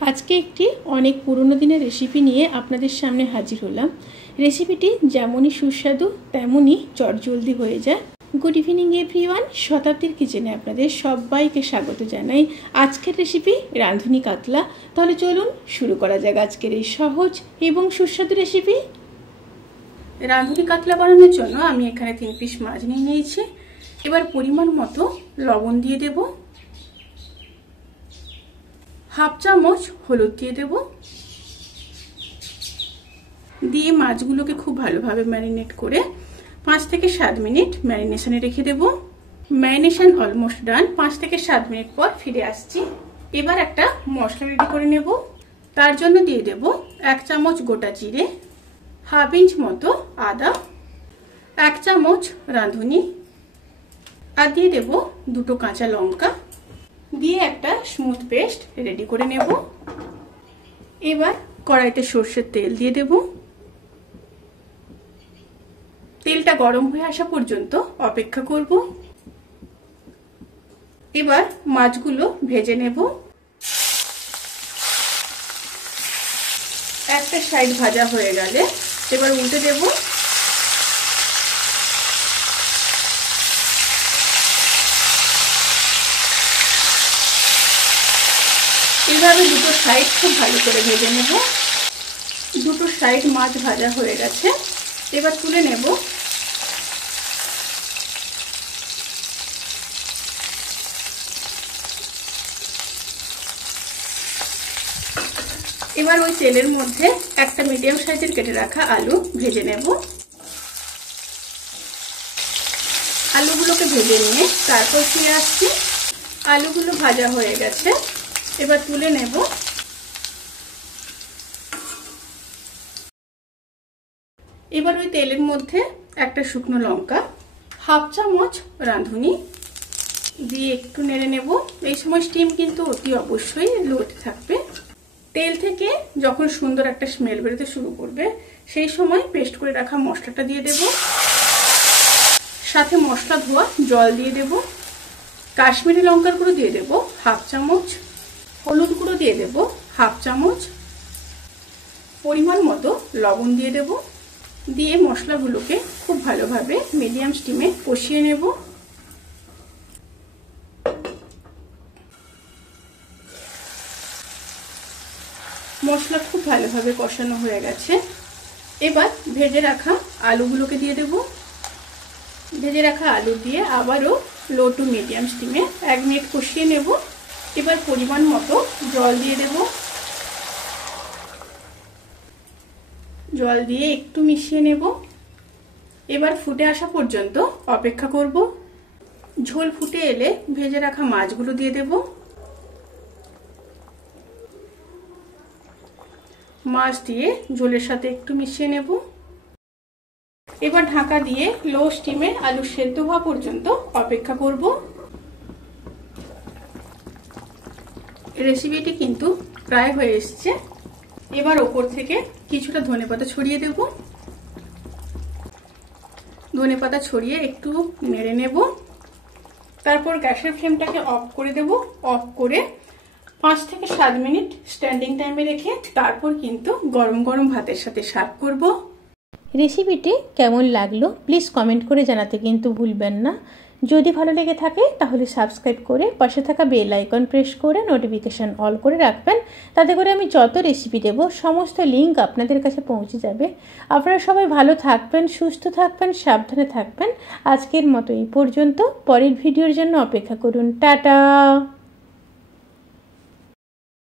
আজকে একটি অনেক পুরনো দিনের রেসিপি নিয়ে আপনাদের সামনে হাজির হলাম। রেসিপিটি যেমনই সুস্বাদু তেমনই চটজলদি হয়ে যায়। গুড ইভিনিং এভরিওয়ান, শতাব্দীর কিচেনে আপনাদের সবাইকে স্বাগত জানাই। আজকের রেসিপি রাঁধুনি কাতলা। তাহলে চলুন শুরু করা যাক আজকের এই সহজ এবং সুস্বাদু রেসিপি। রাঁধুনি কাতলা বানানোর জন্য আমি এখানে 3 পিস মাছ নিয়ে নিয়েছি। এবার পরিমাণ মতো লবণ দিয়ে দেব, হাফ চামচ হলুদ দিয়ে দেব, দিয়ে মাছগুলোকে খুব ভালোভাবে ম্যারিনেট করে 5 থেকে 7 মিনিট ম্যারিনেশনে রেখে দেব। Marination almost done. 5 থেকে 7 মিনিট পর ফিরে আসছি। এবার একটা মশলা রেডি করে নেব। তার জন্য দিয়ে দেব 1 চামচ গোটা জিরে, হাফ ইঞ্চ মতো আদা, 1 চামচ রাঁধুনি, আর দিয়ে দেব 2টো কাঁচা লঙ্কা, দিয়ে একটা স্মুথ পেস্ট রেডি করে নেব। এবার কড়াইতে সরষের তেল দিয়ে দেব। তেলটা গরম হয়ে আসা পর্যন্ত অপেক্ষা করব। এবার মাছগুলো ভেজে নেব। একটা সাইড ভাজা হয়ে গেলে এবার উল্টে দেব। এইভাবে দুটো সাইড খুব ভালো করে ভেজে নেব। দুটো সাইড মাছ ভাজা হয়ে গেছে, এবার তুলে নেব। এবার ওই তেলের মধ্যে একটা মিডিয়াম সাইজের কেটে রাখা আলু ভেজে নেব। আলুগুলোকে ভেজে নিয়ে তারপর ফিরে আসছি। আলুগুলো ভাজা হয়ে গেছে, এবার তুলে নেব। এবার ওই তেলের মধ্যে একটা শুকনো লঙ্কা, হাফ চামচ রাঁধুনি দিয়ে একটু নেড়ে নেব। এই সময় স্টিম কিন্তু অতি অবশ্যই লোতে থাকবে। তেল থেকে যখন সুন্দর একটা স্মেল বেরোতে শুরু করবে সেই সময় পেস্ট করে রাখা মশলাটা দিয়ে দেব। সাথে মশলা ধোয়া জল দিয়ে দেব। কাশ্মীরি লঙ্কার গুঁড়ো দিয়ে দেব হাফ চামচ, হলুদ গুঁড়ো দিয়ে দেব হাফ চামচ, পরিমাণ মতো লবণ দিয়ে দেব। দিয়ে মশলাগুলোকে খুব ভালোভাবে মিডিয়াম স্টিমে কষিয়ে নেব। মশলা খুব ভালোভাবে কষানো হয়ে গেছে। এবার ভেজে রাখা আলুগুলোকে দিয়ে দেব। ভেজে রাখা আলু দিয়ে আবারও লো টু মিডিয়াম স্টিমে 1 মিনিট কষিয়ে নেব। এবার পরিমাণ মতো জল দিয়ে দেব। জল দিয়ে একটু মিশিয়ে নেব। এবার ফুটে আসা পর্যন্ত অপেক্ষা করব। ঝোল ফুটে এলে ভেজে রাখা মাছগুলো দিয়ে দেব। মাছ দিয়ে ঝোলের সাথে একটু মিশিয়ে নেব। এবার ঢাকা দিয়ে লো স্টিমে আলু সেদ্ধ হওয়া পর্যন্ত অপেক্ষা করব। রেসিপিটি কিন্তু প্রায় হয়ে এসছে। এবার ওপর থেকে কিছুটা ধনেপাতা ছড়িয়ে দেব। ধনেপাতা ছড়িয়ে একটু নেড়ে নেব। তারপর গ্যাসের ফ্লেমটাকে অফ করে দেব। অফ করে 5 থেকে 7 মিনিট স্ট্যান্ডিং টাইমে রেখে তারপর কিন্তু গরম গরম ভাতের সাথে সার্ভ করব। রেসিপিটি কেমন লাগলো প্লিজ কমেন্ট করে জানাতে কিন্তু ভুলবেন না। যদি ভালো লেগে থাকে তাহলে সাবস্ক্রাইব করে পাশে থাকা বেল আইকন প্রেস করে নোটিফিকেশান অল করে রাখবেন। তাতে করে আমি যত রেসিপি দেব সমস্ত লিঙ্ক আপনাদের কাছে পৌঁছে যাবে। আপনারা সবাই ভালো থাকবেন, সুস্থ থাকবেন, সাবধানে থাকবেন। আজকের মতো এই পর্যন্ত। পরের ভিডিওর জন্য অপেক্ষা করুন। টাটা।